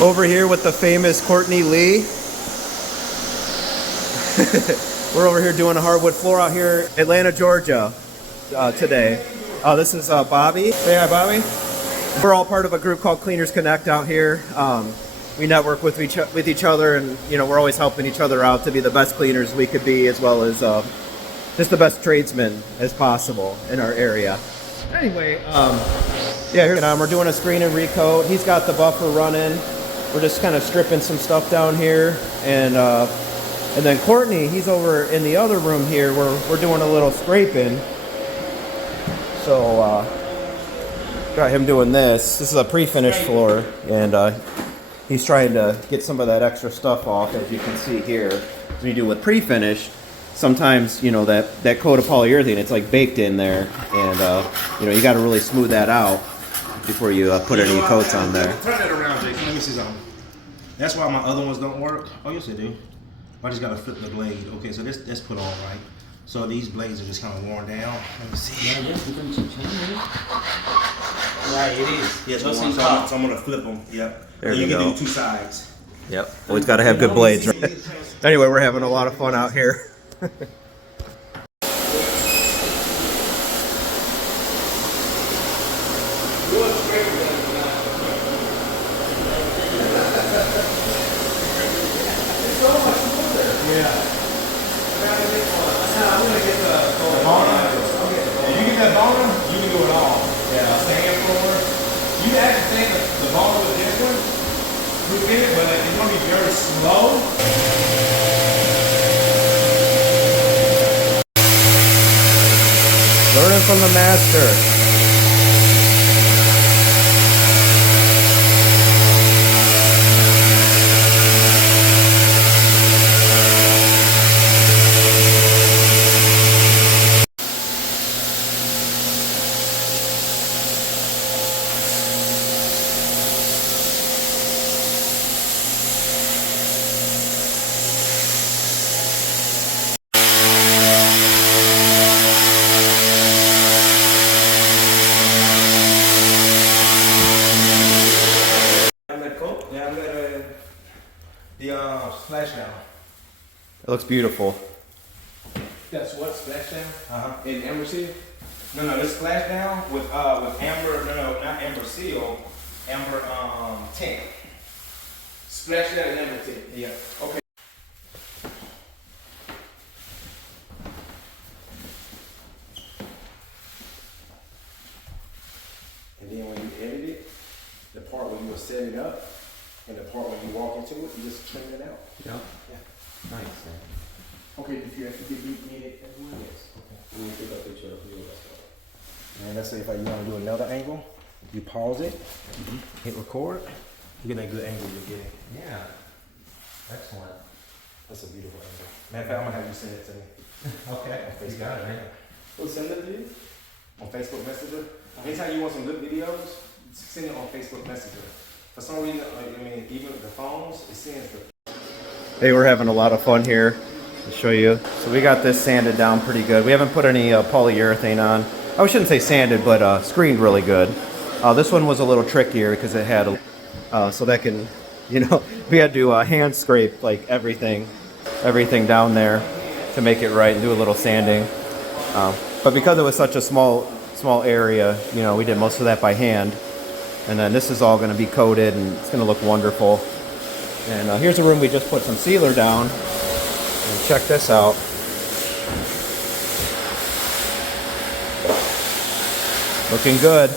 Over here with the famous Courtney Lee. We're over here doing a hardwood floor out here, Atlanta, Georgia, today. This is Bobby. Say hi, Bobby. We're all part of a group called Cleaners Connect out here. We network with each other, and we're always helping each other out to be the best cleaners we could be, as well as just the best tradesmen as possible in our area. Anyway, yeah, here we're doing a screen and recoat. He's got the buffer running. We're just kind of stripping some stuff down here, and then Courtney, he's over in the other room here where we're doing a little scraping. So got him doing this. This is a pre-finished floor, and he's trying to get some of that extra stuff off, as you can see here. When you do with pre-finished, sometimes that coat of polyurethane, it's like baked in there, and you got to really smooth that out before you put any coats on there. Turn that around, Jake. Let me see something. That's why my other ones don't work. Oh, yes, they do. I just got to flip the blade. Okay, so this put on right. So these blades are just kind of worn down. Let me see. Yeah, right, it is. Yeah, so I'm going to flip them. Yep. There you you can go. do two sides. Yep. Always got to have good blades, right? Anyway, we're having a lot of fun out here. Learning from the master. Splash down. It looks beautiful. That's what splash down? In amber seal? No, this splash down with amber. No, not amber seal. Amber tint. Splash down and amber tint. Yeah. Okay. And then when you edit it, the part where you were setting it up, and the part when you walk into it, you just trim it out. Yeah. Nice. Man. Okay, did you have to get in it as well? Yes. Okay. Let me take a picture of you. And let's say if you want to do another angle, you pause it, hit record, you get that good angle you're getting. Yeah. Excellent. That's a beautiful angle. Matter of fact, I'm going to have you send it to me. Okay. On Facebook. You got it, man. We'll send it to you on Facebook Messenger. Anytime you want some good videos, send it on Facebook Messenger. For some reason, even the phones, it sends the... Hey, we're having a lot of fun here. I'll show you. So we got this sanded down pretty good. We haven't put any polyurethane on. I shouldn't say sanded, but screened really good. This one was a little trickier because it had so that can, we had to hand scrape like everything down there to make it right and do a little sanding. But because it was such a small area, we did most of that by hand. And then this is all going to be coated, and it's going to look wonderful. And here's a room we just put some sealer down. And check this out. Looking good.